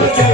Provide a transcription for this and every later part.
Yeah.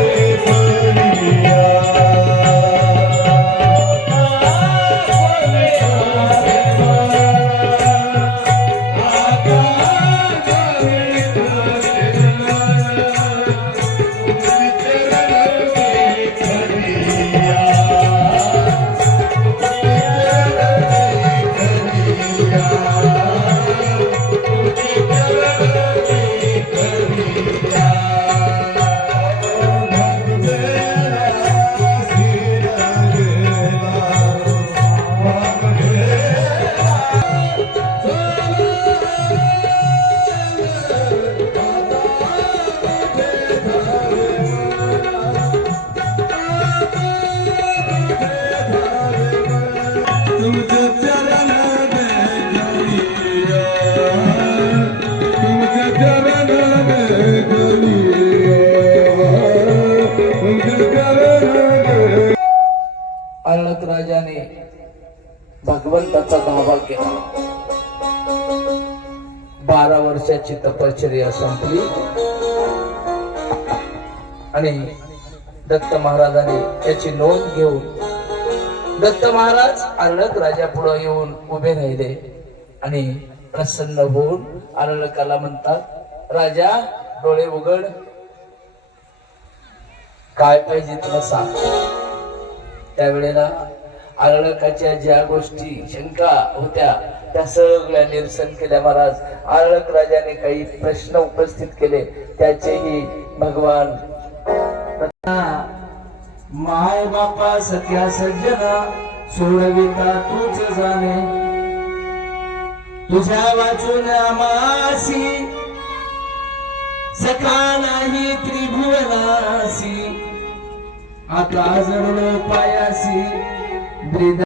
अळक राजाने भगवंताचा दावा केला. बारा वर्षाची तपश्चर्या संपली. आणि दत्त महाराजांनी याची नोंद घेऊन दत्त महाराज अरळक राजा पुढे येऊन उभे राहिले. आणि प्रसन्न होऊन अरळकाला म्हणतात राजा डोळे उघड. काय पाहिजे तुला सांग. त्यावेळेला आरळकाच्या ज्या गोष्टी शंका होत्या त्या सगळ्या निरसन केल्या महाराज. आरळक राजाने काही प्रश्न उपस्थित केले. त्याचेही भगवान माय बापा सत्या सज्जना सोडविता तूच जाणे. तुझ्या वाचून आमासी सका नाही त्रिभुवनासी. आता जणलो पायासी